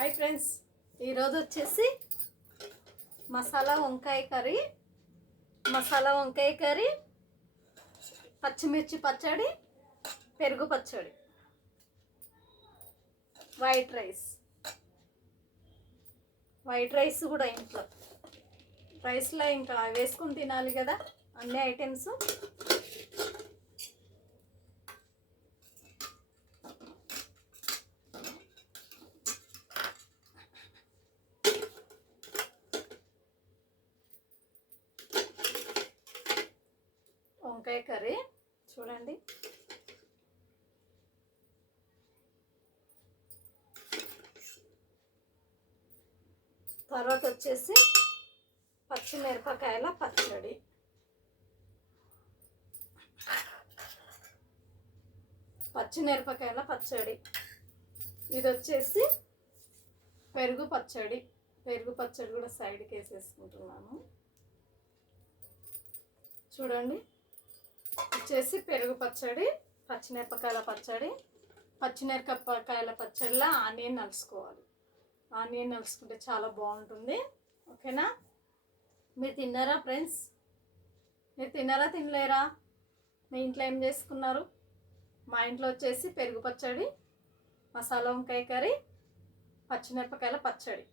Hi friends, ఈరోజు వచ్చేసి మసాలా వంకాయ కర్రీ, పచ్చిమిర్చి పచ్చడి, పెరుగు పచ్చడి, వైట్ రైస్ కూడా ఇంట్లో రైస్లో ఇంకా వేసుకుని తినాలి కదా అన్ని ఐటమ్స్. వంకాయ కర్రీ చూడండి. తర్వాత వచ్చేసి పచ్చిమిరపకాయల పచ్చడి, ఇది వచ్చేసి పెరుగు పచ్చడి కూడా సైడ్కి వేసేసుకుంటున్నాను. చూడండి, వచ్చేసి పెరుగు పచ్చడి, పచ్చిమిరపకాయల పచ్చడిలో ఆనియన్ నలుసుకుంటే చాలా బాగుంటుంది. ఓకేనా? మీరు తిన్నారా ఫ్రెండ్స్? మీరు తిన్నారా తినలేరా? మీ ఇంట్లో ఏం చేసుకున్నారు? మా ఇంట్లో వచ్చేసి పెరుగు పచ్చడి, మసాలా వంకాయ కర్రీ, పచ్చిమిరపకాయల పచ్చడి,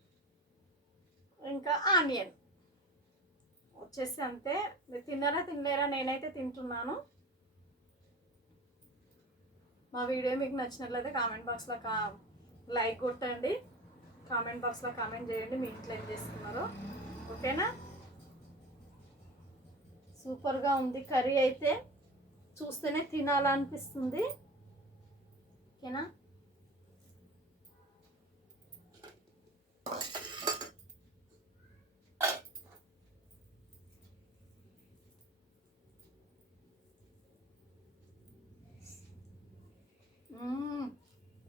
ఇంకా ఆనియన్ వచ్చేసి అంతే. మీరు తిన్నారా తినలేరా? నేనైతే తింటున్నాను. మా వీడియో మీకు నచ్చినట్లయితే కామెంట్ బాక్స్లో లైక్ కొట్టండి, కామెంట్ బాక్స్లో కామెంట్ చేయండి మీ ఇంట్లో ఏం చేస్తున్నారో. ఓకేనా? సూపర్గా ఉంది కర్రీ, అయితే చూస్తేనే తినాలనిపిస్తుంది. ఓకేనా?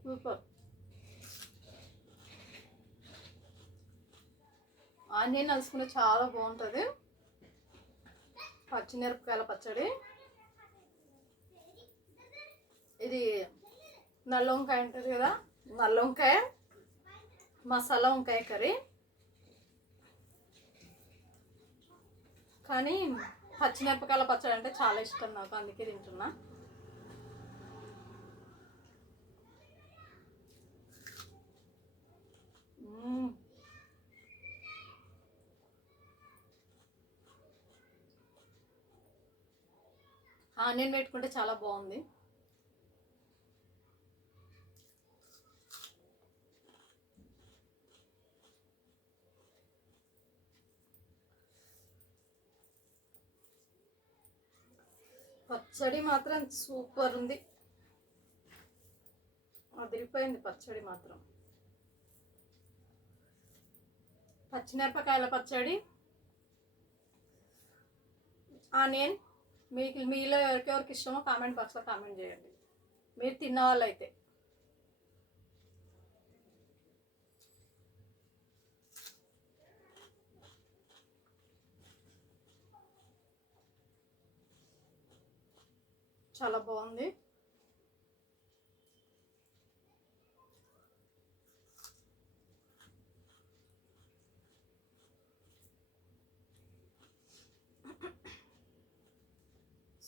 సూపర్. ఆనియన్ నలుసుకుంటే చాలా బాగుంటుంది. పచ్చిమిరపకాయల పచ్చడి, ఇది నల్ల వంకాయ ఉంటుంది కదా, నల్ల వంకాయ మసాలా వంకాయ కర్రీ. కానీ పచ్చిమిరపకాయల పచ్చడి అంటే చాలా ఇష్టం నాకు, అందుకే తింటున్నా. ఆనియన్ పెట్టుకుంటే చాలా బాగుంది. పచ్చడి మాత్రం సూపర్ ఉంది, అదిరిపోయింది పచ్చడి మాత్రం. పచ్చిమిరపకాయల పచ్చడి, ఆనియన్, మీలో ఎవరికి ఇష్టమో కామెంట్ బాక్స్లో కామెంట్ చేయండి మీరు తిన్న వాళ్ళైతే. చాలా బాగుంది.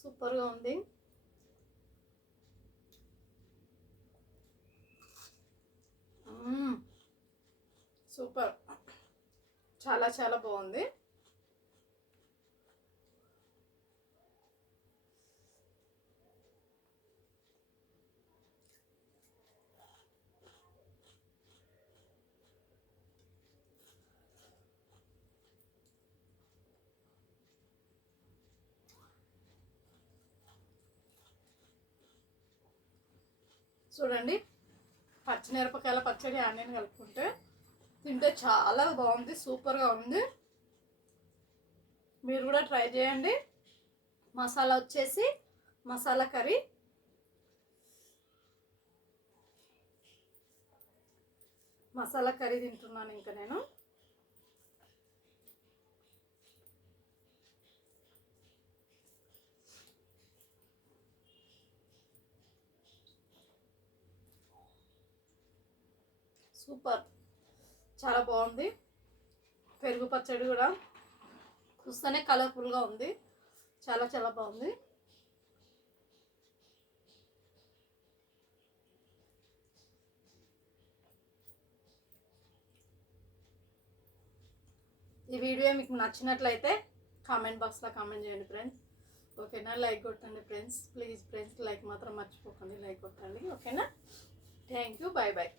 సూపర్గా ఉంది. సూపర్, చాలా చాలా బాగుంది. చూడండి, పచ్చిమిరపకాయల పచ్చడి ఆనియన్ కలుపుకుంటే తింటే చాలా బాగుంది, సూపర్గా ఉంది. మీరు కూడా ట్రై చేయండి. మసాలా వచ్చేసి మసాలా కర్రీ, తింటున్నాను ఇంకా నేను. సూపర్. చాలా బాగుంది. పెరుగు పచ్చడి కూడా చూస్తేనే కలర్ఫుల్గా ఉంది. చాలా చాలా బాగుంది. ఈ వీడియో మీకు నచ్చినట్లయితే కామెంట్ బాక్స్లో కామెంట్ చేయండి ఫ్రెండ్స్. ఓకేనా? లైక్ కొట్టండి ఫ్రెండ్స్. ప్లీజ్ ఫ్రెండ్స్ లైక్ మాత్రం మర్చిపోకండి, లైక్ కొట్టండి. ఓకేనా? Thank you. Bye bye.